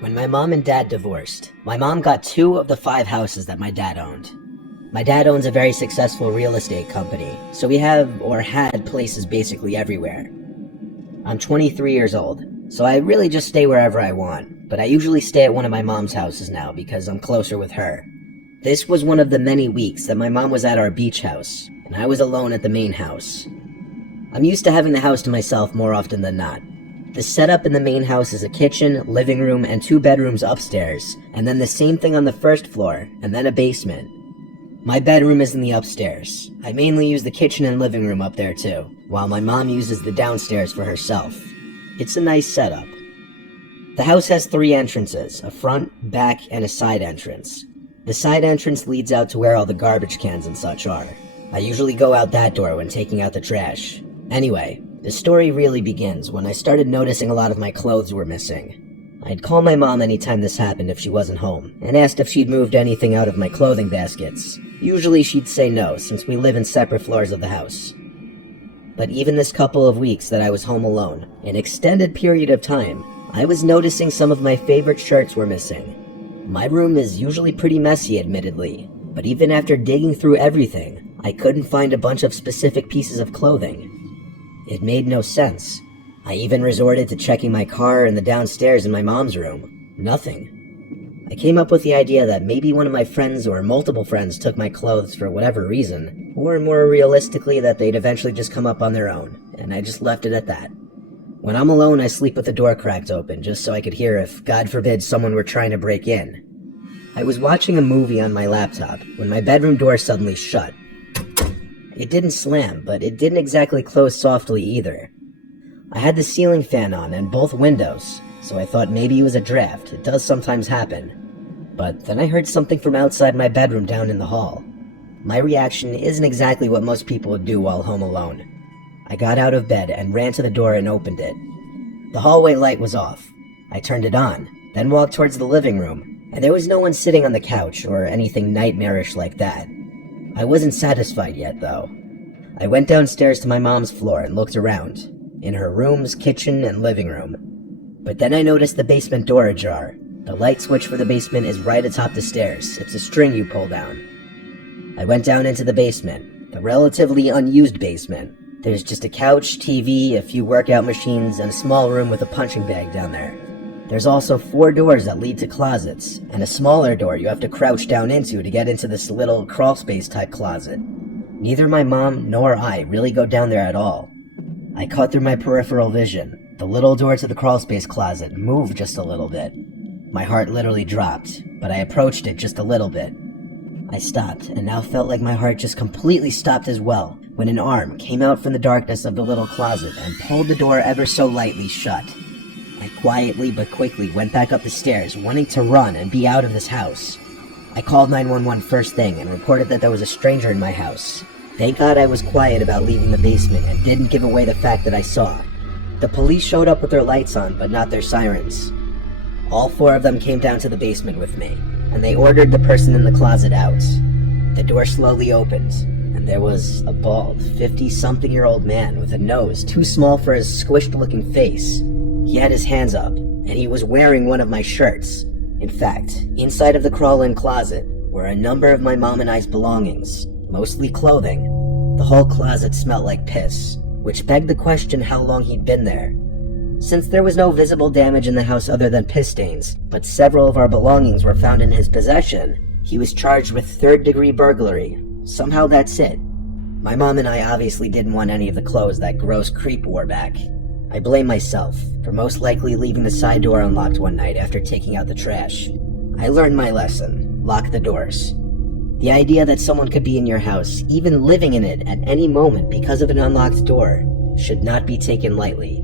When my mom and dad divorced, my mom got 2 of the 5 houses that my dad owned. My dad owns a very successful real estate company, so we have or had places basically everywhere. I'm 23 years old, so I really just stay wherever I want, but I usually stay at one of my mom's houses now because I'm closer with her. This was one of the many weeks that my mom was at our beach house, and I was alone at the main house. I'm used to having the house to myself more often than not. The setup in the main house is a kitchen, living room, and 2 bedrooms upstairs, and then the same thing on the first floor, and then a basement. My bedroom is in the upstairs. I mainly use the kitchen and living room up there too, while my mom uses the downstairs for herself. It's a nice setup. The house has 3 entrances, a front, back, and a side entrance. The side entrance leads out to where all the garbage cans and such are. I usually go out that door when taking out the trash. Anyway, the story really begins when I started noticing a lot of my clothes were missing. I'd call my mom anytime this happened if she wasn't home, and asked if she'd moved anything out of my clothing baskets. Usually she'd say no, since we live in separate floors of the house. But even this couple of weeks that I was home alone, an extended period of time, I was noticing some of my favorite shirts were missing. My room is usually pretty messy, admittedly, but even after digging through everything, I couldn't find a bunch of specific pieces of clothing. It made no sense. I even resorted to checking my car and the downstairs in my mom's room. Nothing. I came up with the idea that maybe one of my friends or multiple friends took my clothes for whatever reason, or more realistically that they'd eventually just come up on their own, and I just left it at that. When I'm alone, I sleep with the door cracked open just so I could hear if, God forbid, someone were trying to break in. I was watching a movie on my laptop when my bedroom door suddenly shut. It didn't slam, but it didn't exactly close softly either. I had the ceiling fan on and both windows, so I thought maybe it was a draft. It does sometimes happen. But then I heard something from outside my bedroom down in the hall. My reaction isn't exactly what most people would do while home alone. I got out of bed and ran to the door and opened it. The hallway light was off. I turned it on, then walked towards the living room, and there was no one sitting on the couch or anything nightmarish like that. I wasn't satisfied yet, though. I went downstairs to my mom's floor and looked around, in her rooms, kitchen, and living room. But then I noticed the basement door ajar. The light switch for the basement is right atop the stairs. It's a string you pull down. I went down into the basement, the relatively unused basement. There's just a couch, TV, a few workout machines, and a small room with a punching bag down there. There's also 4 doors that lead to closets, and a smaller door you have to crouch down into to get into this little crawlspace type closet. Neither my mom nor I really go down there at all. I caught through my peripheral vision. The little door to the crawlspace closet moved just a little bit. My heart literally dropped, but I approached it just a little bit. I stopped, and now felt like my heart just completely stopped as well, when an arm came out from the darkness of the little closet and pulled the door ever so lightly shut. I quietly but quickly went back up the stairs, wanting to run and be out of this house. I called 911 first thing and reported that there was a stranger in my house. Thank God I was quiet about leaving the basement and didn't give away the fact that I saw. The police showed up with their lights on, but not their sirens. All 4 of them came down to the basement with me, and they ordered the person in the closet out. The door slowly opened, and there was a bald, 50-something-year-old man with a nose too small for his squished-looking face. He had his hands up, and he was wearing one of my shirts. In fact, inside of the crawl-in closet were a number of my mom and I's belongings, mostly clothing. The whole closet smelled like piss, which begged the question how long he'd been there. Since there was no visible damage in the house other than piss stains, but several of our belongings were found in his possession, he was charged with 3rd-degree burglary. Somehow that's it. My mom and I obviously didn't want any of the clothes that gross creep wore back. I blame myself for most likely leaving the side door unlocked one night after taking out the trash. I learned my lesson. Lock the doors. The idea that someone could be in your house, even living in it at any moment because of an unlocked door, should not be taken lightly.